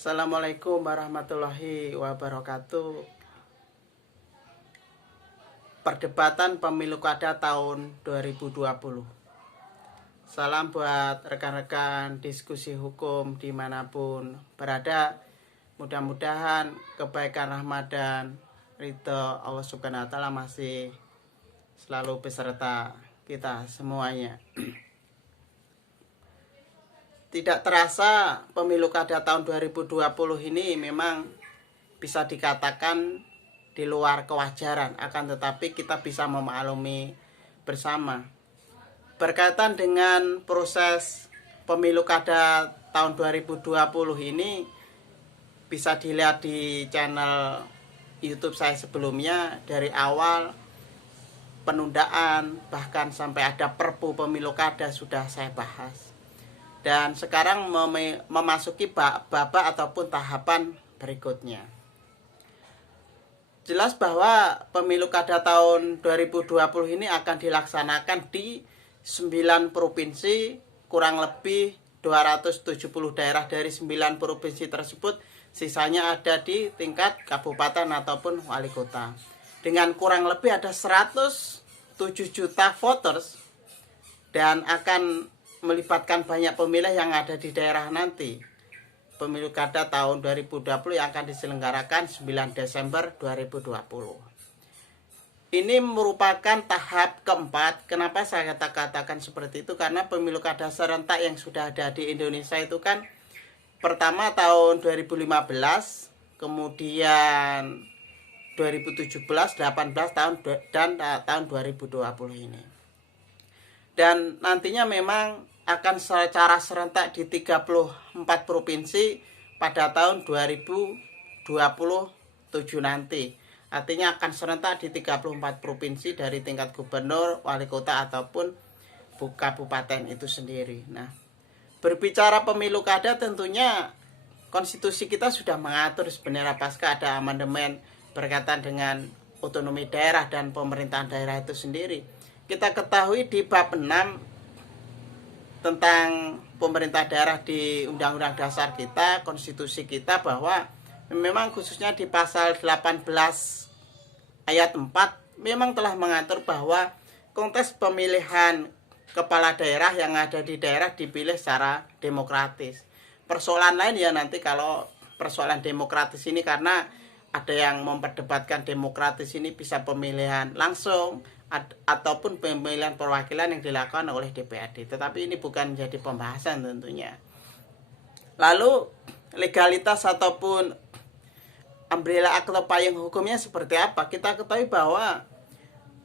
Assalamualaikum warahmatullahi wabarakatuh. Perdebatan pemilu kada tahun 2020. Salam buat rekan-rekan diskusi hukum dimanapun berada. Mudah-mudahan kebaikan rahmat dan ridho Allah Subhanahu wa Ta'ala masih selalu beserta kita semuanya. Tidak terasa pemilu kada tahun 2020 ini memang bisa dikatakan di luar kewajaran, akan tetapi kita bisa memaklumi bersama. Berkaitan dengan proses pemilu kada tahun 2020 ini bisa dilihat di channel YouTube saya sebelumnya, dari awal penundaan bahkan sampai ada perpu pemilu kada sudah saya bahas. Dan sekarang memasuki babak ataupun tahapan berikutnya. Jelas bahwa pemilu kada tahun 2020 ini akan dilaksanakan di 9 provinsi, kurang lebih 270 daerah dari 9 provinsi tersebut sisanya ada di tingkat kabupaten ataupun wali kota. Dengan kurang lebih ada 107 juta voters dan akan melibatkan banyak pemilih yang ada di daerah nanti. Pemilu kada tahun 2020 yang akan diselenggarakan 9 Desember 2020. Ini merupakan tahap keempat. Kenapa saya katakan seperti itu? Karena pemilu kada serentak yang sudah ada di Indonesia itu kan pertama tahun 2015, kemudian 2017, 18 tahun dan tahun 2020 ini. Dan nantinya memang akan secara serentak di 34 provinsi pada tahun 2027 nanti. Artinya akan serentak di 34 provinsi dari tingkat gubernur, wali kota ataupun kabupaten itu sendiri. Nah, berbicara pemilu kada tentunya konstitusi kita sudah mengatur sebenarnya pasca ada amandemen berkaitan dengan otonomi daerah dan pemerintahan daerah itu sendiri. Kita ketahui di bab 6 tentang pemerintah daerah di Undang-Undang Dasar kita, konstitusi kita, bahwa memang khususnya di pasal 18 ayat 4 memang telah mengatur bahwa konteks pemilihan kepala daerah yang ada di daerah dipilih secara demokratis. Persoalan lain ya nanti kalau persoalan demokratis ini, karena ada yang memperdebatkan demokratis ini bisa pemilihan langsung ataupun pemilihan perwakilan yang dilakukan oleh DPRD. Tetapi ini bukan jadi pembahasan tentunya. Lalu legalitas ataupun umbrella atau payung hukumnya seperti apa? Kita ketahui bahwa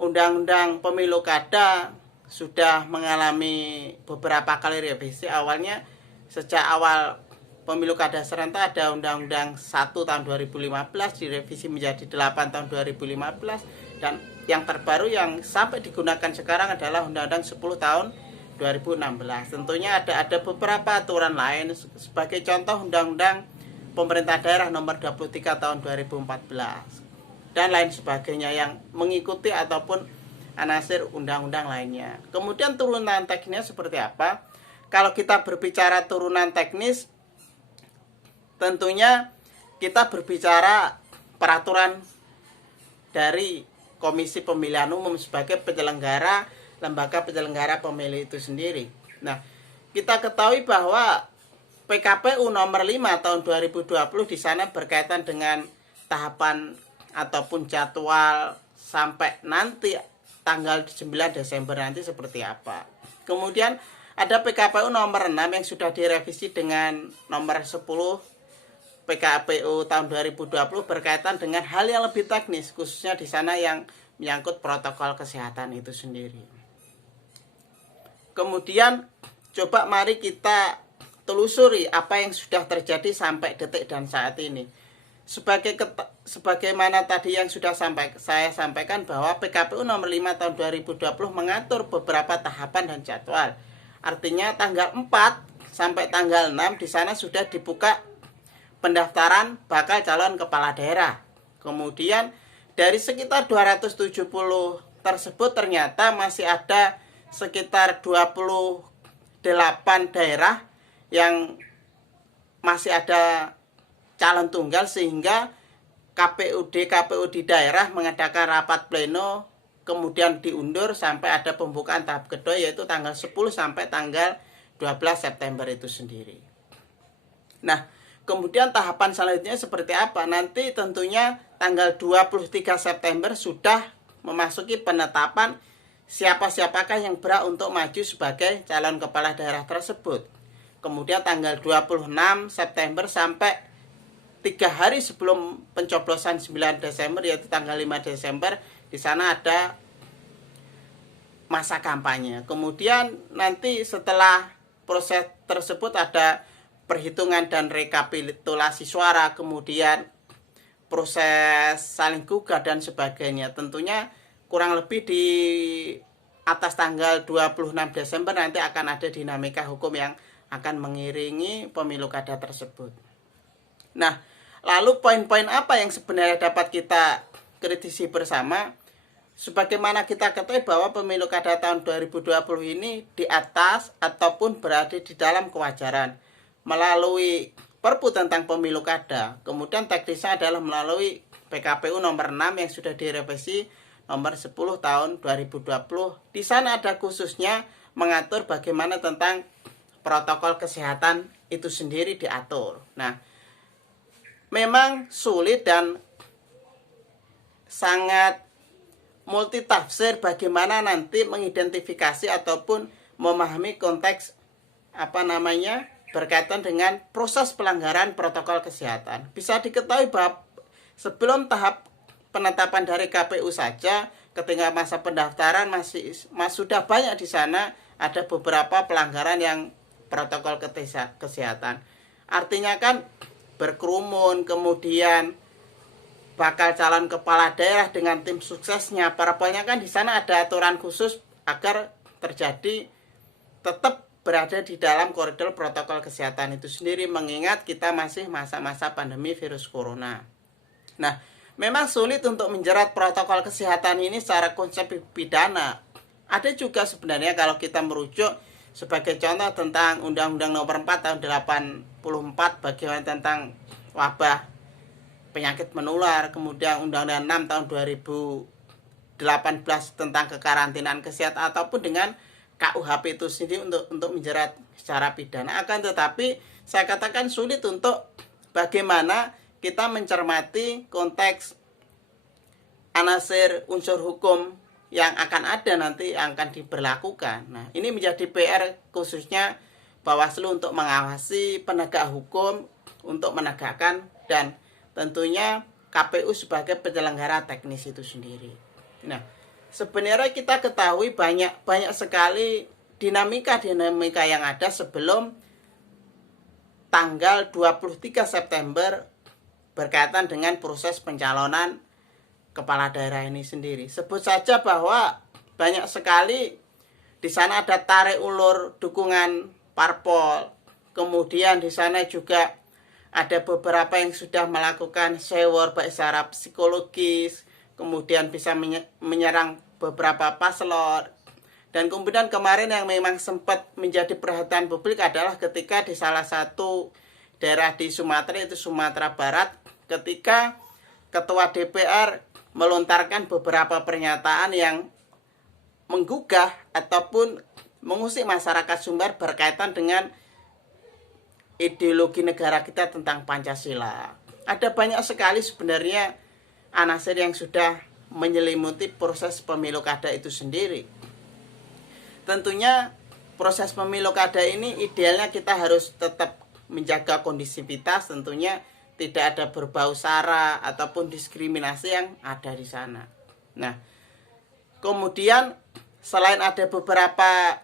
Undang-Undang Pemilu Kada sudah mengalami beberapa kali revisi. Awalnya sejak awal Pemilu Kada serentak ada Undang-Undang 1 tahun 2015 direvisi menjadi 8 tahun 2015, dan yang terbaru yang sampai digunakan sekarang adalah Undang-Undang 10 tahun 2016. Tentunya ada beberapa aturan lain, sebagai contoh Undang-Undang Pemerintah Daerah nomor 23 tahun 2014 dan lain sebagainya yang mengikuti ataupun anasir undang-undang lainnya. Kemudian turunan teknisnya seperti apa? Kalau kita berbicara turunan teknis, tentunya kita berbicara peraturan dari Komisi Pemilihan Umum sebagai penyelenggara, lembaga penyelenggara pemilu itu sendiri. Nah, kita ketahui bahwa PKPU nomor 5 tahun 2020 di sana berkaitan dengan tahapan ataupun jadwal sampai nanti tanggal 9 Desember nanti seperti apa. Kemudian ada PKPU nomor 6 yang sudah direvisi dengan nomor 10 PKPU tahun 2020 berkaitan dengan hal yang lebih teknis, khususnya di sana yang menyangkut protokol kesehatan itu sendiri. Kemudian coba mari kita telusuri apa yang sudah terjadi sampai detik dan saat ini. Sebagaimana tadi yang sudah saya sampaikan bahwa PKPU nomor 5 tahun 2020 mengatur beberapa tahapan dan jadwal. Artinya tanggal 4 sampai tanggal 6 di sana sudah dibuka pendaftaran bakal calon kepala daerah. Kemudian dari sekitar 270 tersebut ternyata masih ada sekitar 28 daerah yang masih ada calon tunggal, sehingga KPU di daerah mengadakan rapat pleno, kemudian diundur sampai ada pembukaan tahap kedua, yaitu tanggal 10 sampai tanggal 12 September itu sendiri. Nah, kemudian tahapan selanjutnya seperti apa? Nanti tentunya tanggal 23 September sudah memasuki penetapan siapa-siapakah yang berhak untuk maju sebagai calon kepala daerah tersebut. Kemudian tanggal 26 September sampai 3 hari sebelum pencoblosan 9 Desember, yaitu tanggal 5 Desember, di sana ada masa kampanye. Kemudian nanti setelah proses tersebut ada perhitungan dan rekapitulasi suara, kemudian proses saling gugah dan sebagainya. Tentunya kurang lebih di atas tanggal 26 Desember nanti akan ada dinamika hukum yang akan mengiringi pemilu kada tersebut. Nah, lalu poin-poin apa yang sebenarnya dapat kita kritisi bersama? Sebagaimana kita ketahui bahwa pemilu kada tahun 2020 ini di atas ataupun berada di dalam kewajaran melalui Perpu tentang pemilu kada. Kemudian teknisnya adalah melalui PKPU nomor 6 yang sudah direvisi nomor 10 tahun 2020. Di sana ada khususnya mengatur bagaimana tentang protokol kesehatan itu sendiri diatur. Nah, memang sulit dan sangat multitafsir bagaimana nanti mengidentifikasi ataupun memahami konteks berkaitan dengan proses pelanggaran protokol kesehatan. Bisa diketahui bahwa sebelum tahap penetapan dari KPU saja, ketika masa pendaftaran sudah banyak di sana ada beberapa pelanggaran yang protokol kesehatan. Artinya kan berkerumun, kemudian bakal calon kepala daerah dengan tim suksesnya, parapannya kan di sana ada aturan khusus agar terjadi tetap berada di dalam koridor protokol kesehatan itu sendiri, mengingat kita masih masa-masa pandemi virus corona. Nah, memang sulit untuk menjerat protokol kesehatan ini secara konsep pidana. Ada juga sebenarnya kalau kita merujuk sebagai contoh tentang Undang-Undang Nomor 4 tahun 84 bagaimana tentang wabah penyakit menular, kemudian Undang-Undang 6 tahun 2018 tentang kekarantinaan kesehatan, ataupun dengan KUHP itu sendiri untuk menjerat secara pidana. Akan tetapi saya katakan sulit untuk bagaimana kita mencermati konteks anasir unsur hukum yang akan ada nanti yang akan diberlakukan. Nah, ini menjadi PR khususnya Bawaslu untuk mengawasi penegak hukum, untuk menegakkan, dan tentunya KPU sebagai penyelenggara teknis itu sendiri. Nah, sebenarnya kita ketahui banyak sekali dinamika yang ada sebelum tanggal 23 September berkaitan dengan proses pencalonan kepala daerah ini sendiri. Sebut saja bahwa banyak sekali di sana ada tarik ulur dukungan parpol. Kemudian di sana juga ada beberapa yang sudah melakukan sewor baik secara psikologis, kemudian bisa menyerang beberapa paslon. Dan kemudian kemarin yang memang sempat menjadi perhatian publik adalah ketika di salah satu daerah di Sumatera, itu Sumatera Barat, ketika Ketua DPR melontarkan beberapa pernyataan yang menggugah ataupun mengusik masyarakat Sumbar berkaitan dengan ideologi negara kita tentang Pancasila. Ada banyak sekali sebenarnya anasir yang sudah menyelimuti proses pemilu kada itu sendiri. Tentunya proses pemilu kada ini idealnya kita harus tetap menjaga kondisivitas, tentunya tidak ada berbau sara ataupun diskriminasi yang ada di sana. Nah, kemudian selain ada beberapa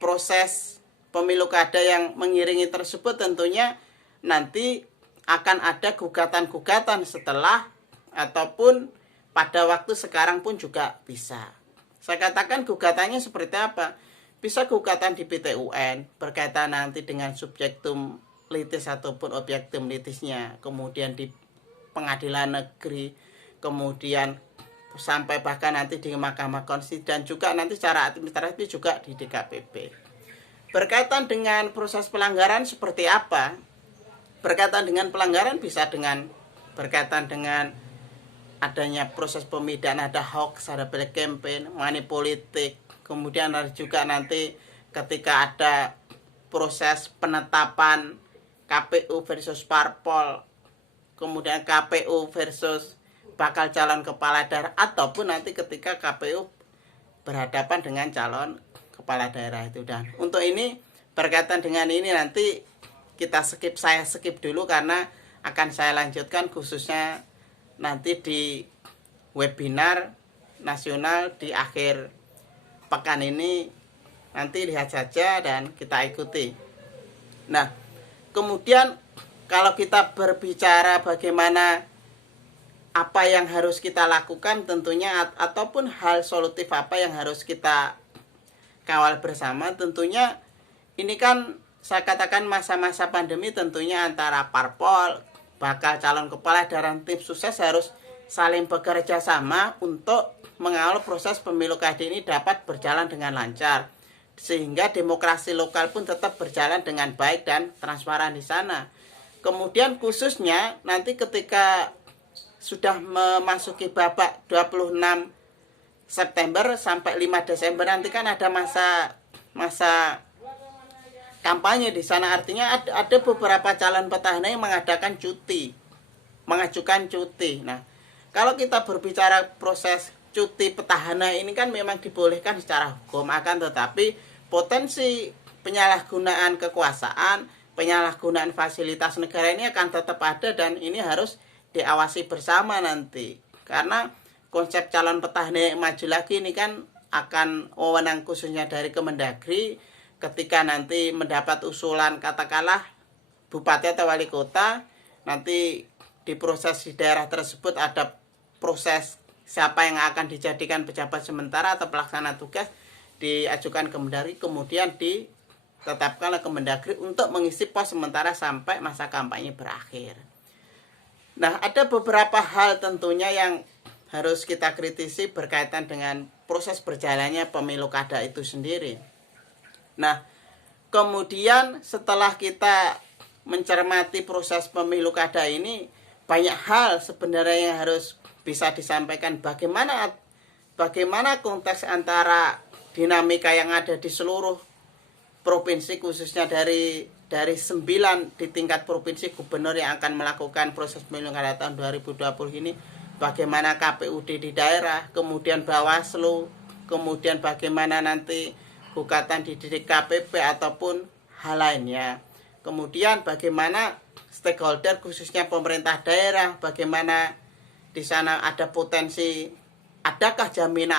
proses pemilu kada yang mengiringi tersebut, tentunya nanti akan ada gugatan-gugatan setelah ataupun pada waktu sekarang pun juga bisa. Saya katakan gugatannya seperti apa? Bisa gugatan di PT UN berkaitan nanti dengan subjektum litis ataupun objektum litisnya, kemudian di pengadilan negeri, kemudian sampai bahkan nanti di Mahkamah Konstitusi, dan juga nanti secara administratif juga di DKPP. Berkaitan dengan proses pelanggaran seperti apa? berkaitan dengan pelanggaran bisa dengan berkaitan dengan adanya proses pemilihan, ada hoax, ada black campaign, money politik. Kemudian ada juga nanti ketika ada proses penetapan KPU versus parpol, kemudian KPU versus bakal calon kepala daerah, ataupun nanti ketika KPU berhadapan dengan calon kepala daerah itu. Dan untuk ini berkaitan dengan ini nanti saya skip dulu karena akan saya lanjutkan khususnya nanti di webinar nasional di akhir pekan ini. Nanti lihat saja dan kita ikuti. Nah, kemudian kalau kita berbicara bagaimana apa yang harus kita lakukan tentunya, ataupun hal solutif apa yang harus kita kawal bersama, tentunya ini kan saya katakan masa-masa pandemi, tentunya antara parpol, bakal calon kepala daerah, tim sukses harus saling bekerja sama untuk mengawal proses pemilu kada ini dapat berjalan dengan lancar, sehingga demokrasi lokal pun tetap berjalan dengan baik dan transparan di sana. Kemudian khususnya nanti ketika sudah memasuki babak 26 September sampai 5 Desember nanti kan ada masa kampanye di sana. Artinya ada beberapa calon petahana yang mengajukan cuti. Nah, kalau kita berbicara proses cuti petahana ini kan memang dibolehkan secara hukum, akan tetapi potensi penyalahgunaan kekuasaan, penyalahgunaan fasilitas negara ini akan tetap ada, dan ini harus diawasi bersama nanti. Karena konsep calon petahana yang maju lagi ini kan akan wewenang khususnya dari Kemendagri. Ketika nanti mendapat usulan katakanlah bupati atau wali kota, nanti di proses di daerah tersebut ada proses siapa yang akan dijadikan pejabat sementara atau pelaksana tugas, diajukan ke Kemendagri, kemudian ditetapkan oleh Kemendagri untuk mengisi pos sementara sampai masa kampanye berakhir. Nah, ada beberapa hal tentunya yang harus kita kritisi berkaitan dengan proses berjalannya pemilu kada itu sendiri. Nah, kemudian setelah kita mencermati proses pemilu kada ini, banyak hal sebenarnya yang harus bisa disampaikan. Bagaimana konteks antara dinamika yang ada di seluruh provinsi, khususnya dari 9 di tingkat provinsi gubernur yang akan melakukan proses pemilu kada tahun 2020 ini, bagaimana KPUD di daerah, kemudian Bawaslu, kemudian bagaimana nanti gugatan di DKPP ataupun hal lainnya. Kemudian bagaimana stakeholder khususnya pemerintah daerah, bagaimana di sana ada potensi, adakah jaminan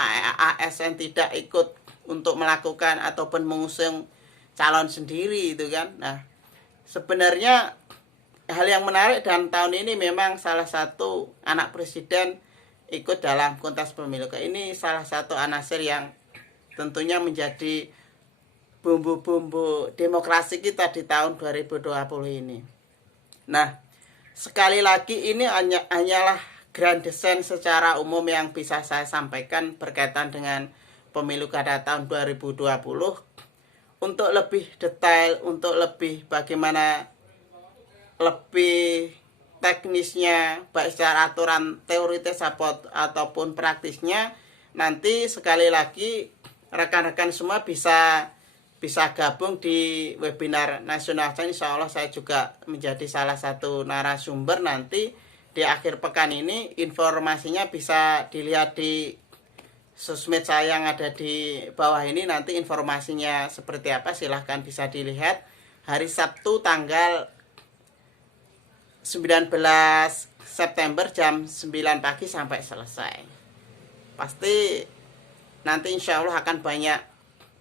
ASN tidak ikut untuk melakukan ataupun mengusung calon sendiri itu kan. Nah, sebenarnya hal yang menarik dan tahun ini memang salah satu anak presiden ikut dalam kontes pemilu. Ini salah satu anasir yang tentunya menjadi bumbu-bumbu demokrasi kita di tahun 2020 ini. Nah, sekali lagi ini hanyalah grand design secara umum yang bisa saya sampaikan berkaitan dengan pemilu kada tahun 2020. Untuk lebih detail, untuk lebih bagaimana lebih teknisnya, baik secara aturan teoritis ataupun praktisnya, nanti sekali lagi rekan-rekan semua bisa gabung di webinar nasional. Insya Allah saya juga menjadi salah satu narasumber nanti di akhir pekan ini. Informasinya bisa dilihat di sosmed saya yang ada di bawah ini. Nanti informasinya seperti apa silahkan bisa dilihat. Hari Sabtu tanggal 19 September jam 9 pagi sampai selesai. Pasti nanti insya Allah akan banyak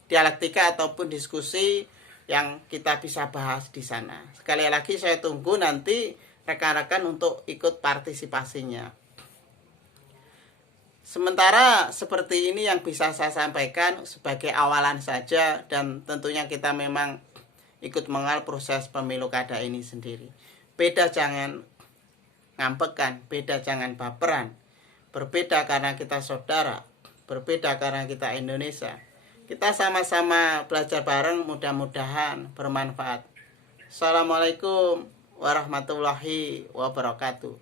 dialektika ataupun diskusi yang kita bisa bahas di sana. Sekali lagi saya tunggu nanti rekan-rekan untuk ikut partisipasinya. Sementara seperti ini yang bisa saya sampaikan sebagai awalan saja, dan tentunya kita memang ikut mengawal proses pemilu kada ini sendiri. Beda jangan ngampekan, beda jangan baperan. Berbeda karena kita saudara, berbeda karena kita Indonesia. Kita sama-sama belajar bareng, mudah-mudahan bermanfaat. Assalamualaikum warahmatullahi wabarakatuh.